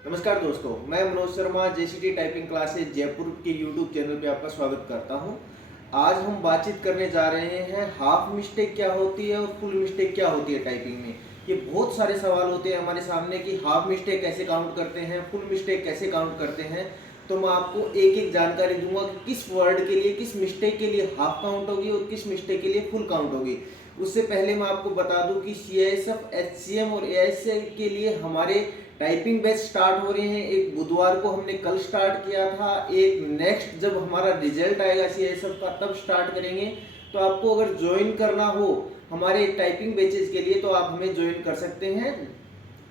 नमस्कार दोस्तों, मैं Manoj Sharma JCT typing classes Jaipur के यूट्यूब चैनल पे आपका स्वागत करता हूं। आज हम बातचीत करने जा रहे हैं हाफ मिस्टेक क्या होती है और फुल मिस्टेक क्या होती है टाइपिंग में। ये बहुत सारे सवाल होते हैं हमारे सामने कि हाफ मिस्टेक कैसे काउंट करते हैं, फुल मिस्टेक कैसे काउंट करते हैं। तो मैं आपको एक एक जानकारी दूंगा कि किस वर्ड के लिए, किस मिस्टेक के लिए हाफ काउंट होगी और किस मिस्टेक के लिए फुल काउंट होगी। उससे पहले मैं आपको बता दूं कि CISF, HCM और AISI के लिए हमारे टाइपिंग बैच स्टार्ट हो रहे हैं। एक बुधवार को हमने कल स्टार्ट किया था, एक नेक्स्ट जब हमारा रिजल्ट आएगा CISF का तब स्टार्ट करेंगे। तो आपको अगर ज्वाइन करना हो हमारे टाइपिंग बैचेज के लिए तो आप हमें ज्वाइन कर सकते हैं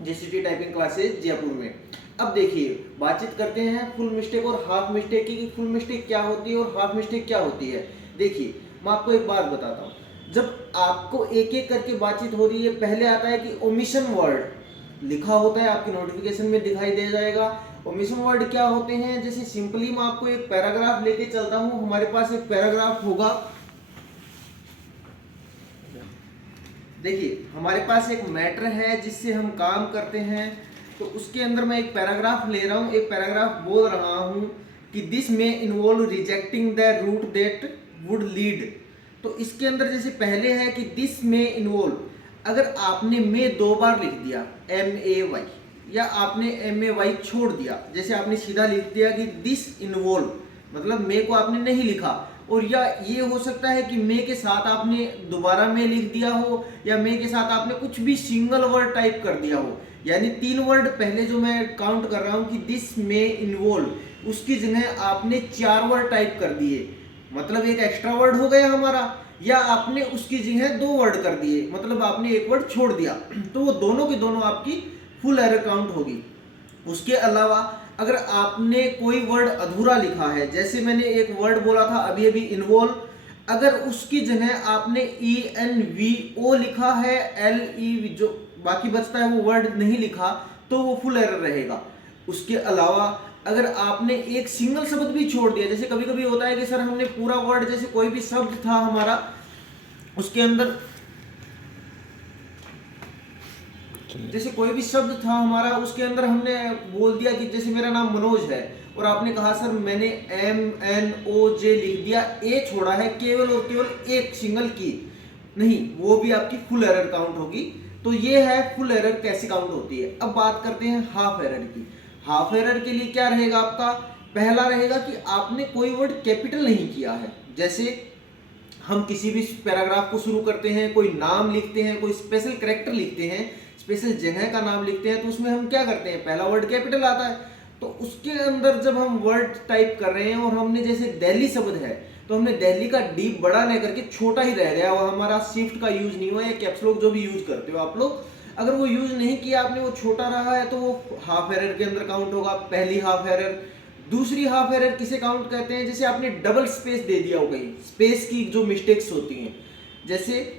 जेसीटी टाइपिंग क्लासेज जयपुर में। अब देखिए, बातचीत करते हैं फुल मिस्टेक और हाफ मिस्टेक की, फुल मिस्टेक क्या होती है और हाफ मिस्टेक क्या होती है। देखिए, मैं आपको एक बात बताता हूँ। जब आपको एक एक करके बातचीत हो रही है, पहले आता है कि ओमिशन वर्ड लिखा होता है, आपके नोटिफिकेशन में दिखाई दे जाएगा। ओमिशन वर्ड क्या होते हैं, जैसे सिंपली मैं आपको एक पैराग्राफ लेके चलता हूँ। हमारे पास एक पैराग्राफ होगा, देखिए हमारे पास एक मैटर है जिससे हम काम करते हैं। तो उसके अंदर मैं एक पैराग्राफ ले रहा हूँ, एक पैराग्राफ बोल रहा हूँ कि दिस में involve rejecting the route that would lead. तो इसके अंदर जैसे पहले है कि दिस में इन्वॉल्व, अगर आपने में दो बार लिख दिया MAY, या आपने MAY छोड़ दिया, जैसे आपने सीधा लिख दिया कि दिस इन्वॉल्व, मतलब मे को आपने नहीं लिखा, और या ये हो सकता है कि मे के साथ आपने दोबारा में लिख दिया हो, या मे के साथ आपने कुछ भी सिंगल वर्ड टाइप कर दिया हो। यानी 3 वर्ड पहले जो मैं काउंट कर रहा हूं कि दिस मे इन्वॉल्व, उसकी जगह आपने 4 वर्ड टाइप कर दिए, मतलब एक एक्स्ट्रा वर्ड हो गया हमारा। या आपने उसकी जगह 2 वर्ड कर दिए, मतलब आपने एक वर्ड छोड़ दिया। तो वो दोनों की दोनों आपकी फुल एरर काउंट होगी। उसके अलावा अगर आपने कोई वर्ड अधूरा लिखा है, जैसे मैंने एक वर्ड बोला था अभी अभी इन्वॉल्व, अगर उसकी जगह आपने ENVO लिखा है, LE जो बाकी बचता है वो वर्ड नहीं लिखा, तो वो फुल एरर रहेगा। उसके अलावा अगर आपने एक सिंगल शब्द भी छोड़ दिया, जैसे कभी कभी होता है कि सर हमने पूरा वर्ड, जैसे कोई भी शब्द था हमारा, उसके अंदर जैसे कोई भी शब्द था हमारा, उसके अंदर हमने बोल दिया कि जैसे मेरा नाम मनोज है, और आपने कहा सर मैंने MNOJ लिख दिया, ए छोड़ा है केवल और केवल एक सिंगल की, नहीं, वो भी आपकी फुल एरर काउंट होगी। तो ये है फुल एरर कैसे काउंट होती है। अब बात करते हैं हाफ एरर की। हाफ एरर के लिए क्या रहेगा आपका, पहला रहेगा कि आपने कोई वर्ड कैपिटल नहीं किया है। जैसे हम किसी भी पैराग्राफ को शुरू करते हैं, कोई नाम लिखते हैं, कोई स्पेशल कैरेक्टर लिखते हैं, स्पेशल जगह का नाम लिखते हैं, तो उसमें हम क्या करते हैं, पहला वर्ड कैपिटल आता है। तो उसके अंदर जब हम वर्ड टाइप कर रहे हैं और हमने जैसे दिल्ली शब्द है, तो हमने दिल्ली का डी बड़ा लेकर के छोटा ही रह गया, वो हमारा शिफ्ट का यूज नहीं हुआ, या कैप्स लॉक जो भी यूज करते हो आप लोग, अगर वो यूज नहीं किया आपने, वो छोटा रहा है, तो वो हाफ एरर के अंदर काउंट होगा, पहली हाफ एरर। दूसरी हाफ एरर किसे काउंट कहते हैं, जैसे आपने डबल स्पेस दे दिया हो, कहीं स्पेस की जो मिस्टेक्स होती हैं, जैसे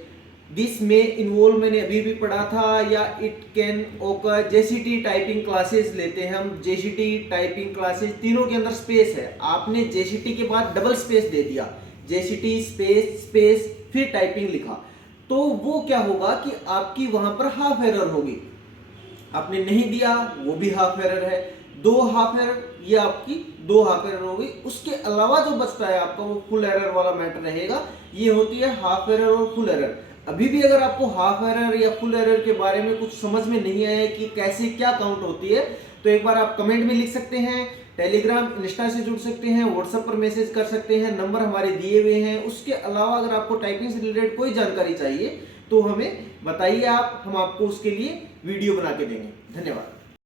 दिस में इन्वॉल्व मैंने अभी भी पढ़ा था, या इट कैन ओकर। जेसीटी टाइपिंग क्लासेस लेते हैं हम, जेसीटी टाइपिंग क्लासेस तीनों के अंदर स्पेस है, आपने जेसीटी के बाद डबल स्पेस दे दिया, जेसीटी स्पेस स्पेस फिर टाइपिंग लिखा, तो वो क्या होगा कि आपकी वहां पर हाफ एरर होगी। आपने नहीं दिया, वो भी हाफ एरर है। 2 हाफ एरर, ये आपकी 2 हाफ एरर होगी। उसके अलावा जो बचता है आपका वो फुल एरर वाला मैटर रहेगा। ये होती है हाफ एरर और फुल एरर। अभी भी अगर आपको हाफ एरर या फुल एरर के बारे में कुछ समझ में नहीं आया कि कैसे क्या काउंट होती है, तो एक बार आप कमेंट में लिख सकते हैं, टेलीग्राम इंस्टा से जुड़ सकते हैं, व्हाट्सएप पर मैसेज कर सकते हैं, नंबर हमारे दिए हुए हैं। उसके अलावा अगर आपको टाइपिंग से रिलेटेड कोई जानकारी चाहिए तो हमें बताइए, आप हम आपको उसके लिए वीडियो बना के देंगे। धन्यवाद।